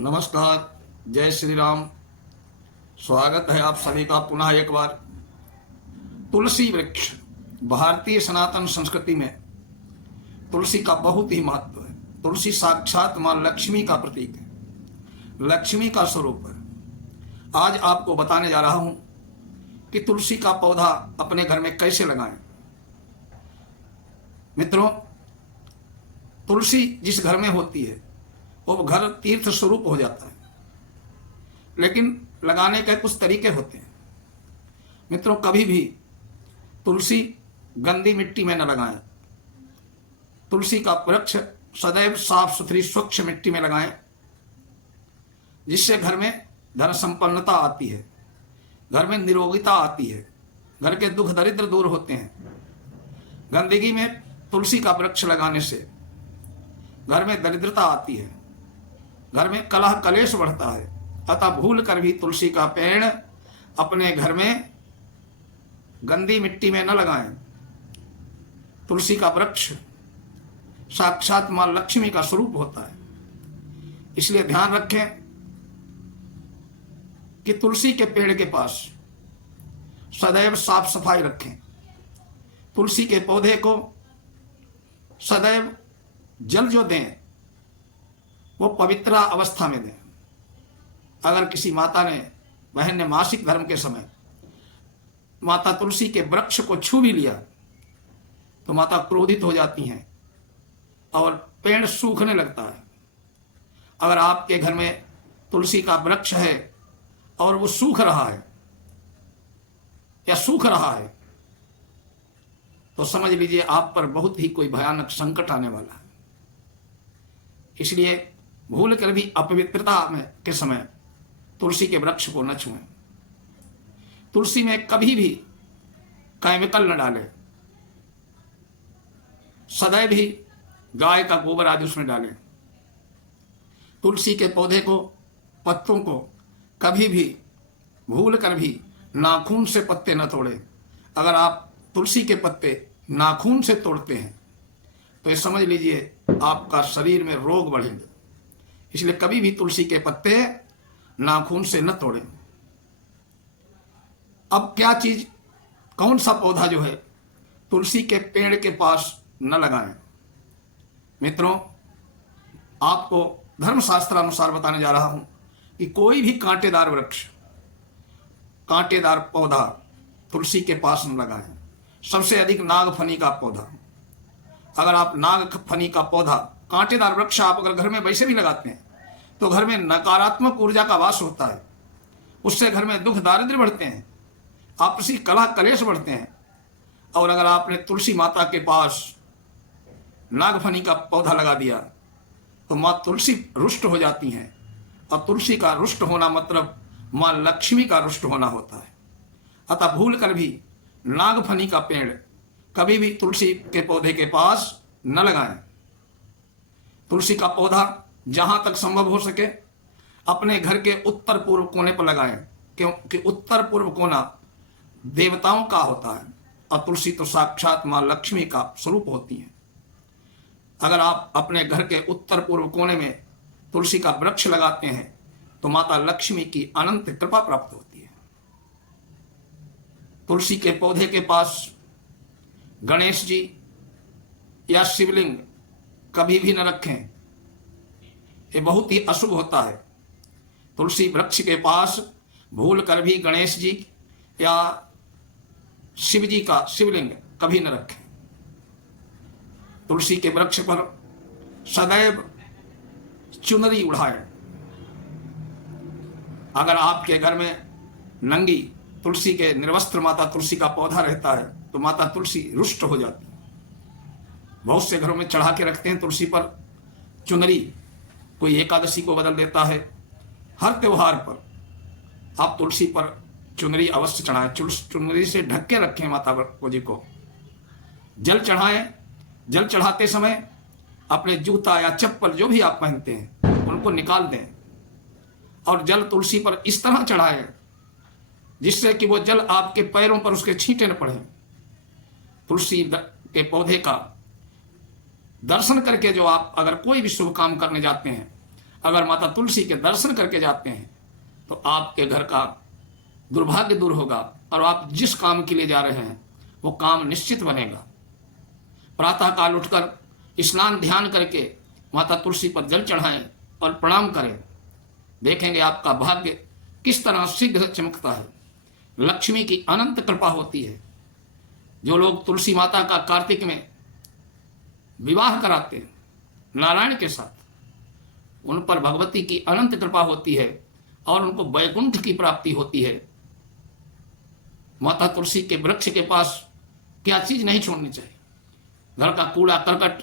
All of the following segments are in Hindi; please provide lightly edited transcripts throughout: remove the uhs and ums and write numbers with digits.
नमस्कार। जय श्री राम। स्वागत है आप सभी का पुनः एक बार। तुलसी वृक्ष, भारतीय सनातन संस्कृति में तुलसी का बहुत ही महत्व है। तुलसी साक्षात मां लक्ष्मी का प्रतीक है, लक्ष्मी का स्वरूप है। आज आपको बताने जा रहा हूं कि तुलसी का पौधा अपने घर में कैसे लगाएं। मित्रों, तुलसी जिस घर में होती है वो घर तीर्थ स्वरूप हो जाता है, लेकिन लगाने के कुछ तरीके होते हैं। मित्रों, कभी भी तुलसी गंदी मिट्टी में न लगाएं। तुलसी का वृक्ष सदैव साफ सुथरी स्वच्छ मिट्टी में लगाएं, जिससे घर में धन संपन्नता आती है, घर में निरोगिता आती है, घर के दुख दरिद्र दूर होते हैं। गंदगी में तुलसी का वृक्ष लगाने से घर में दरिद्रता आती है, घर में कलह कलेश बढ़ता है। अतः भूल कर भी तुलसी का पेड़ अपने घर में गंदी मिट्टी में न लगाएं। तुलसी का वृक्ष साक्षात मां लक्ष्मी का स्वरूप होता है, इसलिए ध्यान रखें कि तुलसी के पेड़ के पास सदैव साफ सफाई रखें। तुलसी के पौधे को सदैव जल जो दें वो पवित्र अवस्था में दें। अगर किसी माता ने, बहन ने मासिक धर्म के समय माता तुलसी के वृक्ष को छू भी लिया तो माता क्रोधित हो जाती हैं और पेड़ सूखने लगता है। अगर आपके घर में तुलसी का वृक्ष है और वो सूख रहा है या सूख रहा है तो समझ लीजिए आप पर बहुत ही कोई भयानक संकट आने वाला है। इसलिए भूल कर भी अपवित्रता में के समय तुलसी के वृक्ष को न छुएं। तुलसी में कभी भी केमिकल न डालें। सदैव ही गाय का गोबर आदि उसमें डालें। तुलसी के पौधे को, पत्तों को कभी भी भूल कर भी नाखून से पत्ते न तोड़ें। अगर आप तुलसी के पत्ते नाखून से तोड़ते हैं तो ये समझ लीजिए आपका शरीर में रोग बढ़ेंगे। इसलिए कभी भी तुलसी के पत्ते नाखून से न तोड़ें। अब क्या चीज, कौन सा पौधा जो है तुलसी के पेड़ के पास न लगाएं। मित्रों, आपको धर्मशास्त्र अनुसार बताने जा रहा हूं कि कोई भी कांटेदार वृक्ष, कांटेदार पौधा तुलसी के पास न लगाएं। सबसे अधिक नागफनी का पौधा। अगर आप नागफनी का पौधा, कांटेदार वृक्ष आप अगर घर में वैसे भी लगाते हैं तो घर में नकारात्मक ऊर्जा का वास होता है। उससे घर में दुख दारिद्र्य बढ़ते हैं, आपसी कलह कलेश बढ़ते हैं। और अगर आपने तुलसी माता के पास नागफनी का पौधा लगा दिया तो माँ तुलसी रुष्ट हो जाती हैं, और तुलसी का रुष्ट होना मतलब माँ लक्ष्मी का रुष्ट होना होता है। अतः भूल कर भी नागफनी का पेड़ कभी भी तुलसी के पौधे के पास न लगाएं। तुलसी का पौधा जहां तक संभव हो सके अपने घर के उत्तर पूर्व कोने पर लगाएं, क्योंकि उत्तर पूर्व कोना देवताओं का होता है और तुलसी तो साक्षात मां लक्ष्मी का स्वरूप होती है। अगर आप अपने घर के उत्तर पूर्व कोने में तुलसी का वृक्ष लगाते हैं तो माता लक्ष्मी की अनंत कृपा प्राप्त होती है। तुलसी के पौधे के पास गणेश जी या शिवलिंग कभी भी न रखें, ये बहुत ही अशुभ होता है। तुलसी वृक्ष के पास भूल कर भी गणेश जी या शिव जी का शिवलिंग कभी न रखें। तुलसी के वृक्ष पर सदैव चुनरी उड़ाएं। अगर आपके घर में नंगी तुलसी के निर्वस्त्र माता तुलसी का पौधा रहता है तो माता तुलसी रुष्ट हो जाती है। बहुत से घरों में चढ़ा के रखते हैं तुलसी पर चुनरी। कोई एकादशी को बदल देता है। हर त्योहार पर आप तुलसी पर चुनरी अवश्य चढ़ाएं। चुनरी से ढक के रखें माता जी को। जल चढ़ाएं। जल चढ़ाते समय अपने जूता या चप्पल जो भी आप पहनते हैं उनको निकाल दें और जल तुलसी पर इस तरह चढ़ाएं जिससे कि वो जल आपके पैरों पर उसके छींटे न पड़े। तुलसी के पौधे का दर्शन करके जो आप अगर कोई भी शुभ काम करने जाते हैं, अगर माता तुलसी के दर्शन करके जाते हैं तो आपके घर का दुर्भाग्य दूर होगा और आप जिस काम के लिए जा रहे हैं वो काम निश्चित बनेगा। प्रातः काल उठकर स्नान ध्यान करके माता तुलसी पर जल चढ़ाएं और प्रणाम करें। देखेंगे आपका भाग्य किस तरह शीघ्र चमकता है। लक्ष्मी की अनंत कृपा होती है। जो लोग तुलसी माता का कार्तिक में विवाह कराते हैं नारायण के साथ, उन पर भगवती की अनंत कृपा होती है और उनको वैकुंठ की प्राप्ति होती है। माता तुलसी के वृक्ष के पास क्या चीज नहीं छोड़नी चाहिए। घर का कूड़ा करकट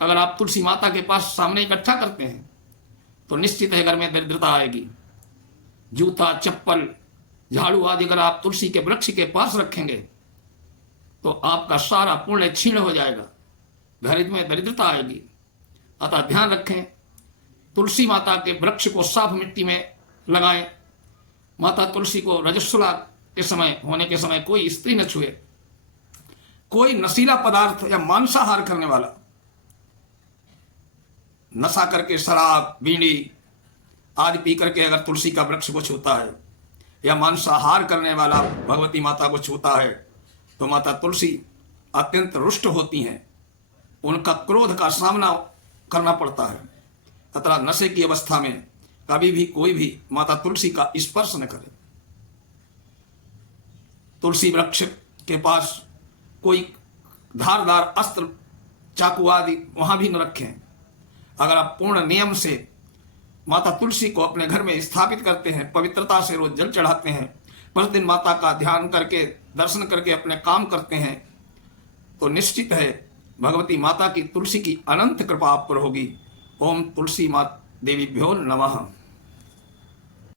अगर आप तुलसी माता के पास सामने इकट्ठा करते हैं तो निश्चित है घर में दरिद्रता आएगी। जूता चप्पल झाड़ू आदि अगर आप तुलसी के वृक्ष के पास रखेंगे तो आपका सारा पुण्य क्षीण हो जाएगा, घर में दरिद्रता आएगी। अतः ध्यान रखें, तुलसी माता के वृक्ष को साफ मिट्टी में लगाएं। माता तुलसी को रजस्वला के समय होने के समय कोई स्त्री न छुए। कोई नशीला पदार्थ या मांसाहार करने वाला, नशा करके शराब बीड़ी आदि पी करके अगर तुलसी का वृक्ष को छूता है या मांसाहार करने वाला भगवती माता को छूता है तो माता तुलसी अत्यंत रुष्ट होती हैं, उनका क्रोध का सामना करना पड़ता है। अतः नशे की अवस्था में कभी भी कोई भी माता तुलसी का स्पर्श न करे। तुलसी वृक्ष के पास कोई धारदार अस्त्र चाकू आदि वहां भी न रखें। अगर आप पूर्ण नियम से माता तुलसी को अपने घर में स्थापित करते हैं, पवित्रता से रोज जल चढ़ाते हैं, प्रतिदिन माता का ध्यान करके दर्शन करके अपने काम करते हैं तो निश्चित है भगवती माता की तुलसी की अनंत कृपा आप पर होगी। ओम तुलसी माता देवीभ्यो नमः।